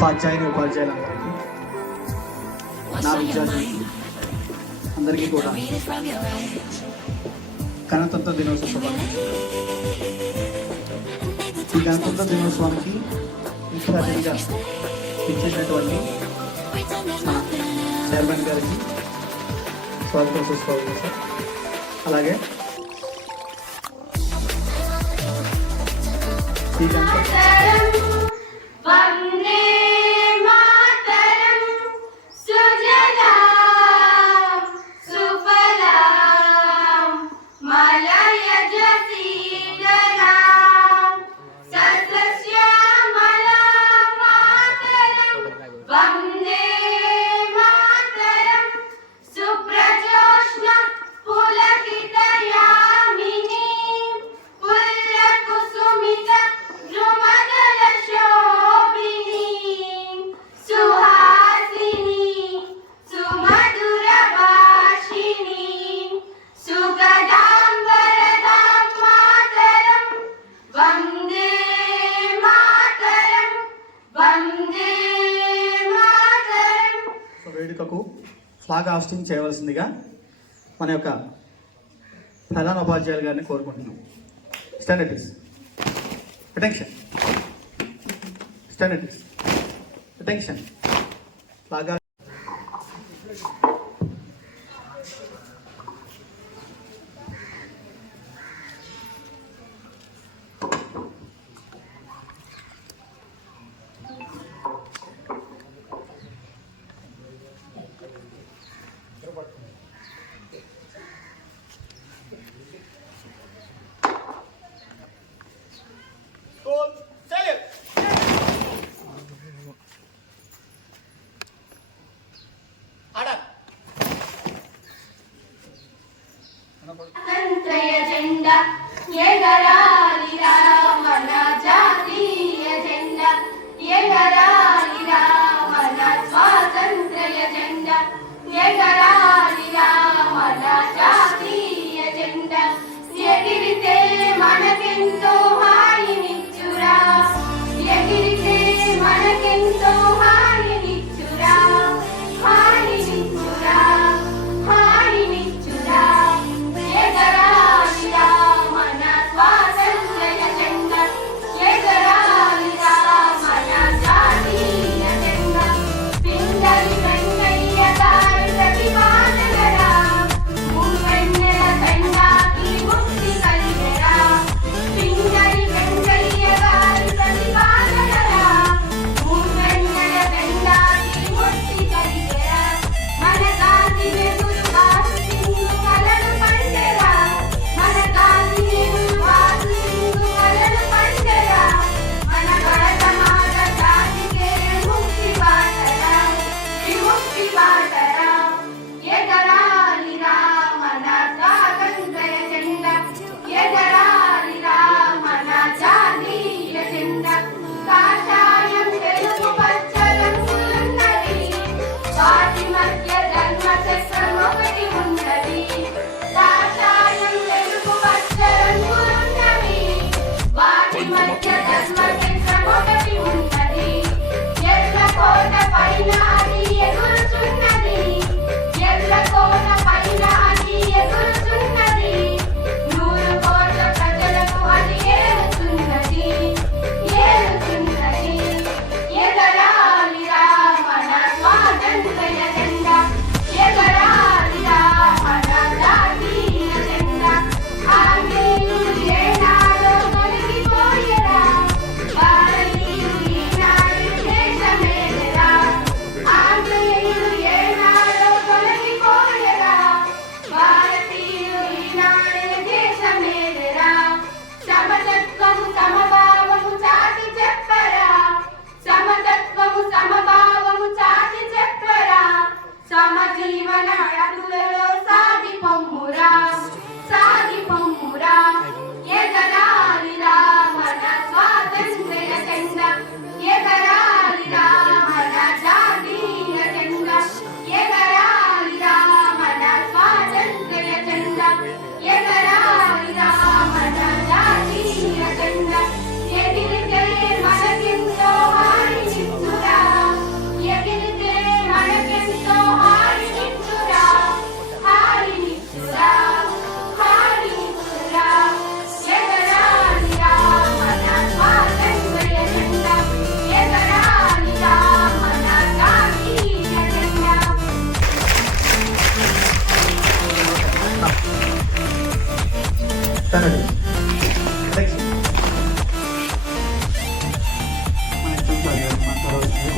ఉపాధ్యాయులందరికీ, నా విద్యార్థులకి అందరికీ కూడా గణతంత్ర దినోత్సవ శుభాకాంక్షలు. ఈ గణతంత్ర దినోత్సవానికి ముఖ్య అతిథిగా ఇచ్చేసినటువంటి మన చైర్మన్ గారికి స్వాగతం చేసుకోవాలి సార్. అలాగే ఈ గణతంత్ర వేడుకకు ఫ్లాగ్ హాస్టింగ్ చేయవలసిందిగా మన యొక్క ప్రధాన ఉపాధ్యాయులు గారిని కోరుకుంటున్నాం. Standards attention, standards attention. Flag జెండా ఎగరాలిరా మన జాతీయ జెండా, ఎగరాలిరా మన స్వాతంత్ర్య జెండా, ఎగరాలిరా మన జాతీయ జెండా. ఎగిరితే మనకెంతో హాయినిచ్చురా, ఎగిరితే మనకెంతో హాయినిచ్చురా, హాయినిచ్చురా, హాయినిచ్చురా. ఎగరాలిరా మన స్వాతంత్ర్య జెండా, ఎగరాలిరా మన జాతీయ జెండా. పింగళి వెంకయ్య గారి ప్రతిపాదనరా, మూవెన్నెల తండాకి ముక్తి కలిగెరా. పింగళి వెంకయ్య గారి ప్రతిపాదనరా, మూవెన్నెల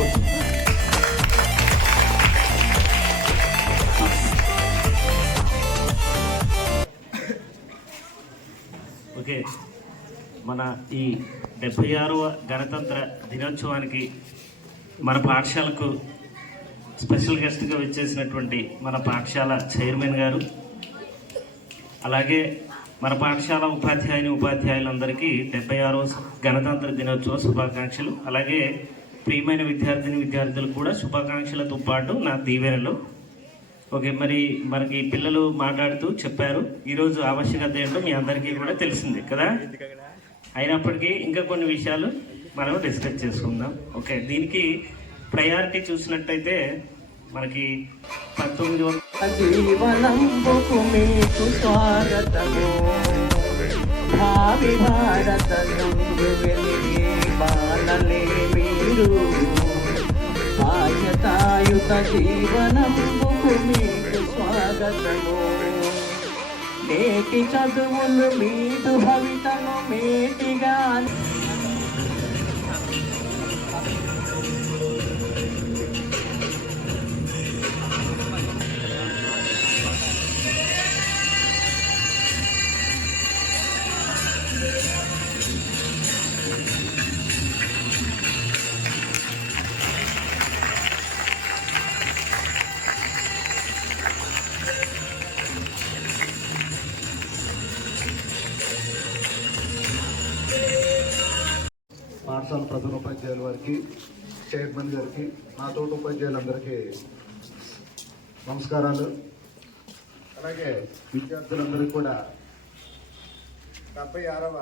కోరుతున్నాను. ఓకే, మన ఈ 76వ గణతంత్ర దినోత్సవానికి మన పాఠశాలకు స్పెషల్ గెస్ట్గా వచ్చేసినటువంటి మన పాఠశాల చైర్మన్ గారు, అలాగే మన పాఠశాల ఉపాధ్యాయులందరికీ 76వ గణతంత్ర దినోత్సవ శుభాకాంక్షలు. అలాగే ప్రియమైన విద్యార్థులకు కూడా శుభాకాంక్షలతో పాటు నా దీవెనలు. ఓకే, మరి మనకి పిల్లలు మాట్లాడుతూ చెప్పారు ఈరోజు ఆవశ్యకత ఏంటో మీ అందరికీ కూడా తెలిసిందే కదా. అయినప్పటికీ ఇంకా కొన్ని విషయాలు మనం డిస్కస్ చేసుకుందాం. ఓకే, దీనికి ప్రయారిటీ చూసినట్టయితే మనకి 1900 జీవనంబుకు మీకు స్వాగతము, భావి భారత నుండి వెలిగే బాలలే మీరు, బాధ్యతాయుత జీవనంబుకు మీకు స్వాగతము, నేటి చదువులు మీదు భవితను మేటిగా. పాఠశాల ప్రధాన ఉపాధ్యాయుల వారికి, చైర్మన్ గారికి, నా తోటి ఉపాధ్యాయులందరికీ నమస్కారాలు. అలాగే విద్యార్థులందరికీ కూడా 76వ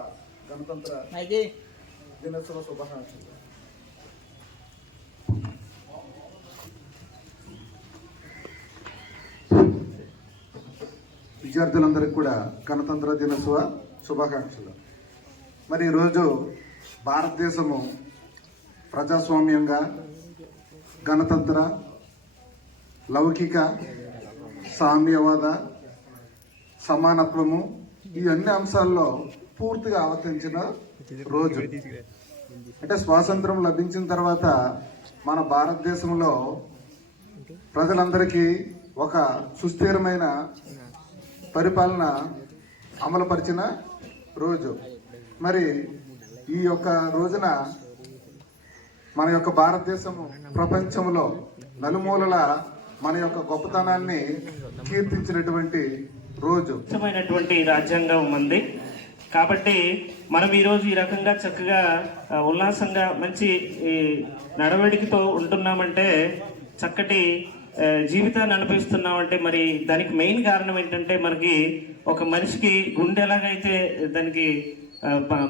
గణతంత్ర దినోత్సవ శుభాకాంక్షలు. విద్యార్థులందరికీ కూడా గణతంత్ర దినోత్సవ శుభాకాంక్షలు. మరి ఈరోజు భారతదేశము ప్రజాస్వామ్యంగా, గణతంత్ర, లౌకిక, సామ్యవాద, సమానత్వము ఈ అన్ని అంశాల్లో పూర్తిగా అవతరించిన రోజు. అంటే స్వాతంత్రం లభించిన తర్వాత మన భారతదేశంలో ప్రజలందరికీ ఒక సుస్థిరమైన పరిపాలన అమలుపరిచిన రోజు. మరి ఈ యొక్క రోజున మన యొక్క భారతదేశము ప్రపంచంలో నలుమూలల మన యొక్క గొప్పతనాన్ని కీర్తించినటువంటి రోజు. రాజ్యాంగం ఉంది కాబట్టి మనం ఈరోజు ఈ రకంగా చక్కగా ఉల్లాసంగా మంచి నడవడికతో ఉంటున్నామంటే, చక్కటి జీవితాన్ని అనుభవిస్తున్నామంటే, మరి దానికి మెయిన్ కారణం ఏంటంటే, మనకి ఒక మనిషికి గుండె ఎలాగైతే దానికి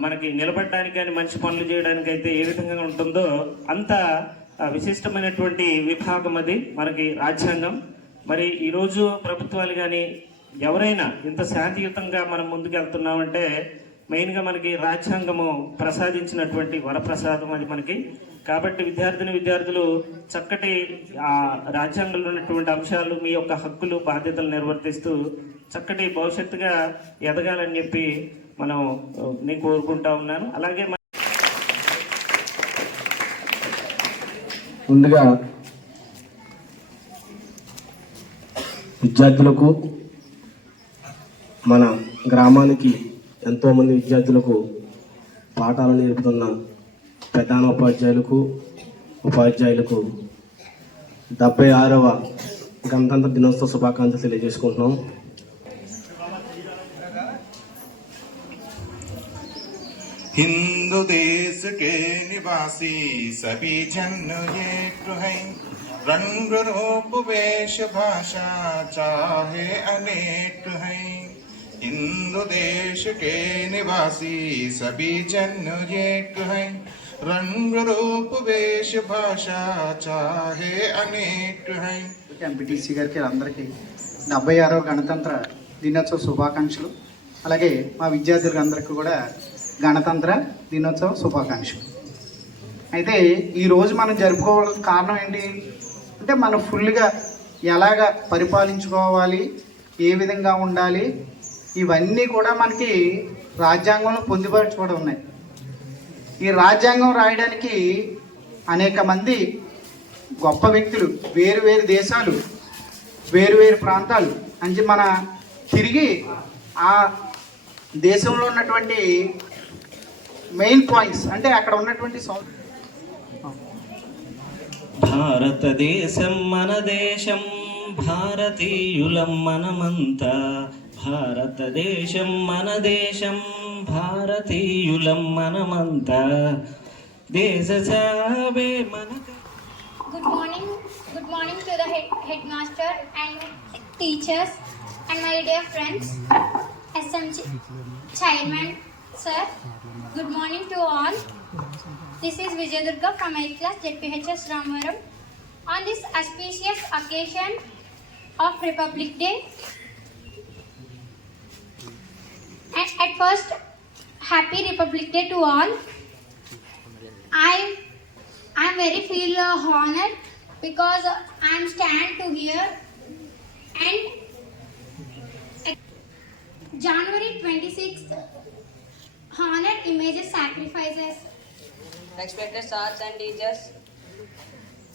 మనకి నిలబడడానికి కానీ మనిషి పనులు చేయడానికి అయితే ఏ విధంగా ఉంటుందో అంత విశిష్టమైనటువంటి విభాగం అది మనకి రాజ్యాంగం. మరి ఈరోజు ప్రభుత్వాలు కానీ ఎవరైనా ఇంత శాంతియుతంగా మనం ముందుకు వెళ్తున్నామంటే మెయిన్గా మనకి రాజ్యాంగము ప్రసాదించినటువంటి వరప్రసాదం అది మనకి. కాబట్టి విద్యార్థులు చక్కటి ఆ రాజ్యాంగంలో ఉన్నటువంటి అంశాలు, మీ యొక్క హక్కులు, బాధ్యతలు నిర్వర్తిస్తూ చక్కటి భవిష్యత్తుగా ఎదగాలని చెప్పి నేను కోరుకుంటా ఉన్నాను. అలాగే ముందుగా విద్యార్థులకు, మన గ్రామానికి ఎంతోమంది విద్యార్థులకు పాఠాలు నేర్పుతున్న ప్రధానోపాధ్యాయులకు, ఉపాధ్యాయులకు 76వ గణతంత్ర దినోత్సవ శుభాకాంక్షలు తెలియజేసుకుంటున్నాం. हिंदू देश के निवासी सभी जन एक हैं, रंग रूप वेश भाषा चाहे अनेक हैं। हिंदू देश के निवासी सभी जन एक हैं, रंग रूप वेश भाषा चाहे अनेक हैं. ఎంపీటీసీ గారికి అందరికీ 76వ గణతంత్ర దినోత్సవ శుభాకాంక్షలు. అలాగే మా విద్యార్థులకు అందరికీ కూడా గణతంత్ర దినోత్సవ శుభాకాంక్షలు. అయితే ఈరోజు మనం జరుపుకోవాల్సిన కారణం ఏంటి అంటే, మనం ఫుల్గా ఎలాగ పరిపాలించుకోవాలి, ఏ విధంగా ఉండాలి, ఇవన్నీ కూడా మనకి రాజ్యాంగంలో పొందుపరచబడి ఉన్నాయి. ఈ రాజ్యాంగం రాయడానికి అనేక మంది గొప్ప వ్యక్తులు, వేరు వేరు దేశాలు, వేరు వేరు ప్రాంతాలు అని మన తిరిగి ఆ దేశంలో ఉన్నటువంటి మెయిన్ పాయింట్స్ అంటే అక్కడ ఉన్నటువంటి భారతదేశం మన దేశం, భారతీయులం మనమంతా. భారతదేశం మన దేశం, భారతీయులం మనమంతా. దేశ సేవే మన. Good morning to the headmaster and teachers and my dear friends, SMG chairman sir. Good morning to all. This is Vijay Durga from 8th class JPHS Ramaram. On this auspicious occasion of Republic Day, and at first, Happy Republic Day to all. I'm very feel honored because I'm stand to here and January 26th honored images sacrifices. Respected sirs and teachers,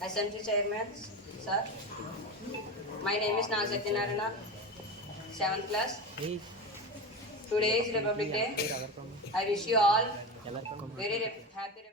SMC chairman, sir. My name is Nag Satyanarayana, 7th class. Today is Republic Day. I wish you all very happy.